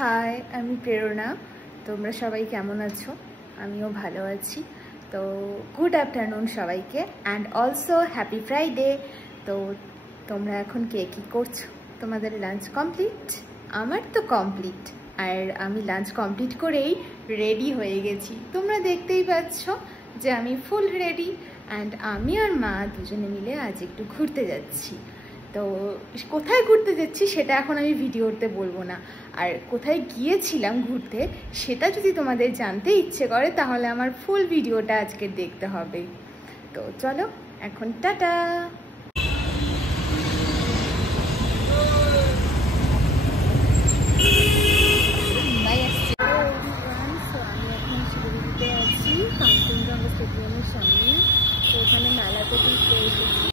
High, আমি প্রেরণা। তোমরা সবাই কেমন আছো? আমিও ভালো আছি। তো গুড আফটারনুন সবাইকে, অ্যান্ড অলসো হ্যাপি ফ্রাইডে। তো তোমরা এখন কে কী করছো? তোমাদের লাঞ্চ কমপ্লিট? আমার তো কমপ্লিট, আর আমি লাঞ্চ কমপ্লিট করেই রেডি হয়ে গেছি। তোমরা দেখতেই পাচ্ছ যে আমি ফুল রেডি, অ্যান্ড আমি আর মা দুজনে মিলে আজ একটু ঘুরতে যাচ্ছি। তো কোথায় ঘুরতে যাচ্ছি সেটা এখন আমি ভিডিওতে বলবো না, আর কোথায় গিয়েছিলাম ঘুরতে সেটা যদি তোমাদের জানতে ইচ্ছে করে তাহলে আমার ফুল ভিডিওটা আজকে দেখতে হবে। তো চলো এখন টাটা। আমি এখন শিলিগুড়িতে আছি, কাঞ্চনজঙ্ঘা স্টেডিয়ামের সামনে। তো ওখানে মেলাতে ঘুরতে এসেছি।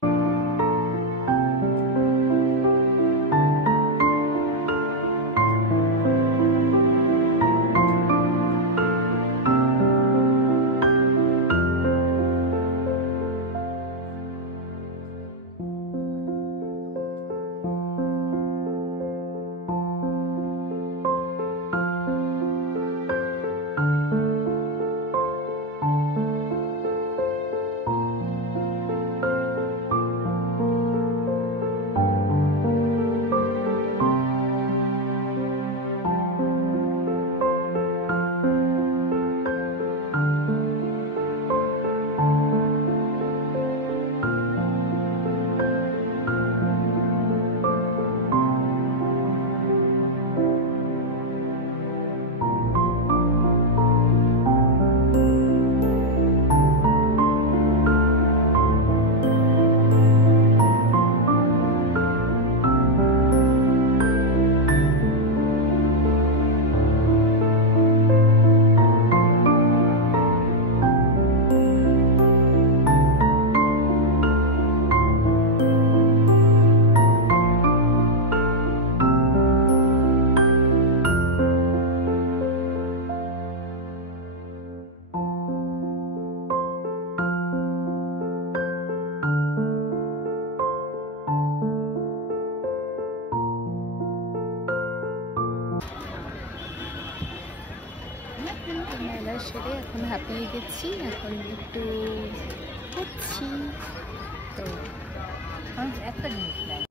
মেলা সেরে এখন হাঁপিয়ে গেছি, এখন একটু ঘুরছি। তো একটা জিনিস নাই।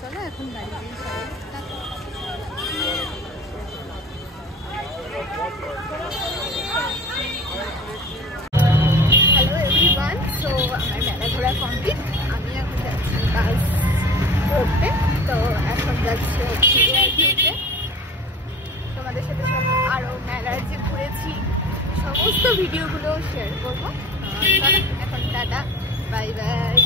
চলো এখন বাড়ি যাই সবাই। হ্যালো এভরিওয়ান, তো আমার মেলা ঘোরা কমপ্লিট। আমি এখন যাচ্ছি বাস ধরতে। তো এখন যাচ্ছি ঘুরতে। তোমাদের সাথে আরও মেলায় যে ঘুরেছি সমস্ত ভিডিওগুলো শেয়ার করবো। চলো এখন টাটা, বাই বাই।